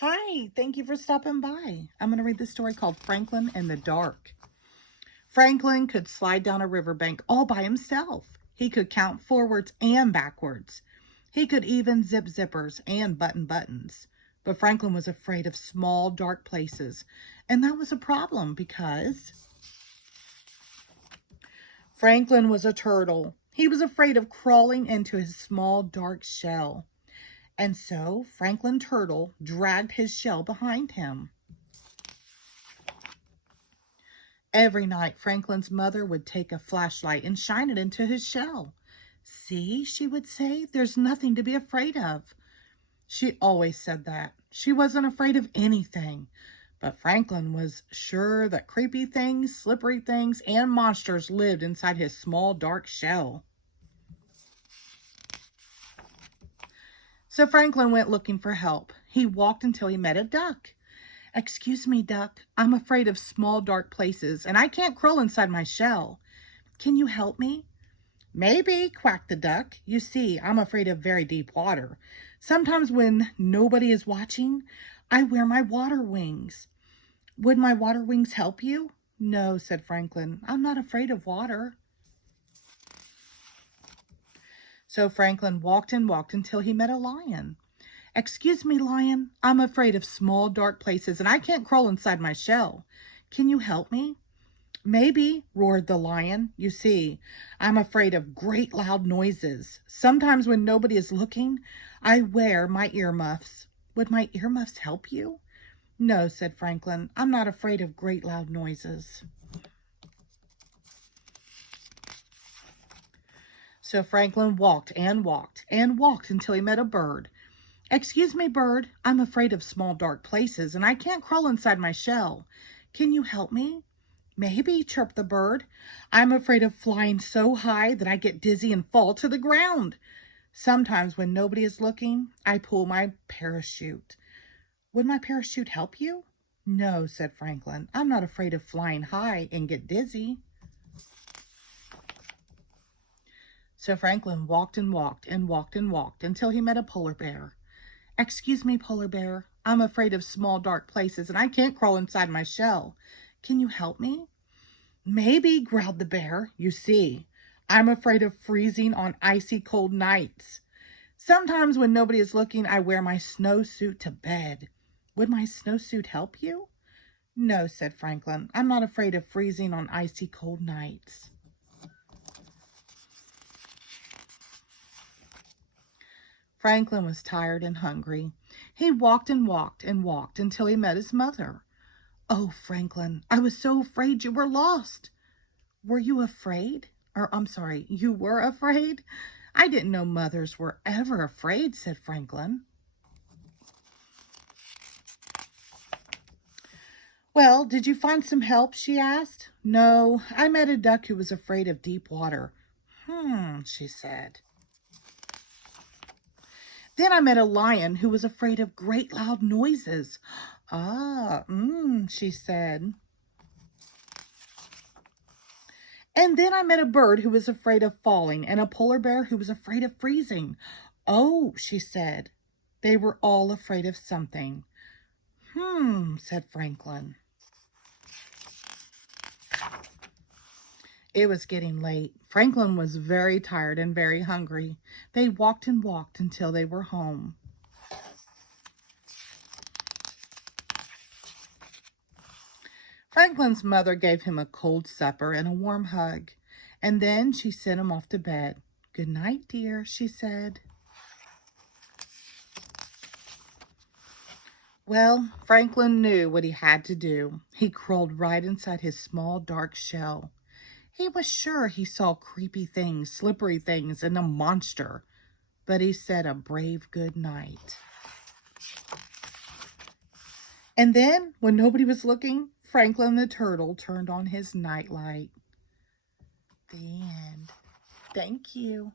Hi, thank you for stopping by. I'm going to read the story called Franklin in the Dark. Franklin could slide down a riverbank all by himself. He could count forwards and backwards. He could even zip zippers and button buttons. But Franklin was afraid of small, dark places. And that was a problem because Franklin was a turtle. He was afraid of crawling into his small, dark shell. And so Franklin Turtle dragged his shell behind him. Every night, Franklin's mother would take a flashlight and shine it into his shell. "See," she would say, "there's nothing to be afraid of." She always said that. She wasn't afraid of anything. But Franklin was sure that creepy things, slippery things, and monsters lived inside his small, dark shell. So Franklin went looking for help. He walked until he met a duck. "Excuse me, duck. I'm afraid of small, dark places, and I can't crawl inside my shell. Can you help me?" "Maybe," quacked the duck. "You see, I'm afraid of very deep water. Sometimes when nobody is watching, I wear my water wings. Would my water wings help you?" "No," said Franklin. "I'm not afraid of water." So Franklin walked and walked until he met a lion. "Excuse me, lion. I'm afraid of small, dark places, and I can't crawl inside my shell. Can you help me?" "Maybe," roared the lion. "You see, I'm afraid of great loud noises. Sometimes when nobody is looking, I wear my earmuffs. Would my earmuffs help you?" "No," said Franklin. "I'm not afraid of great loud noises." So Franklin walked and walked and walked until he met a bird. "Excuse me, bird. I'm afraid of small, dark places, and I can't crawl inside my shell. Can you help me?" "Maybe," chirped the bird. "I'm afraid of flying so high that I get dizzy and fall to the ground. Sometimes when nobody is looking, I pull my parachute. Would my parachute help you?" "No," said Franklin. "I'm not afraid of flying high and get dizzy." So Franklin walked and walked and walked and walked until he met a polar bear. "Excuse me, polar bear. I'm afraid of small, dark places, and I can't crawl inside my shell. Can you help me?" "Maybe," growled the bear. "You see, I'm afraid of freezing on icy cold nights. Sometimes when nobody is looking, I wear my snowsuit to bed. Would my snowsuit help you?" "No," said Franklin. "I'm not afraid of freezing on icy cold nights." Franklin was tired and hungry. He walked and walked and walked until he met his mother. "Oh, Franklin, I was so afraid you were lost." "Were you afraid? I'm sorry, you were afraid? I didn't know mothers were ever afraid," said Franklin. "Well, did you find some help?" she asked. "No, I met a duck who was afraid of deep water." She said. "Then I met a lion who was afraid of great loud noises." She said. "And then I met a bird who was afraid of falling and a polar bear who was afraid of freezing." "Oh," she said. "They were all afraid of something." Said Franklin. It was getting late. Franklin was very tired and very hungry. They walked and walked until they were home. Franklin's mother gave him a cold supper and a warm hug, and then she sent him off to bed. "Good night, dear," she said. Well, Franklin knew what he had to do. He crawled right inside his small, dark shell. He was sure he saw creepy things, slippery things, and a monster, but he said a brave good night. And then, when nobody was looking, Franklin the turtle turned on his nightlight. The end. Thank you.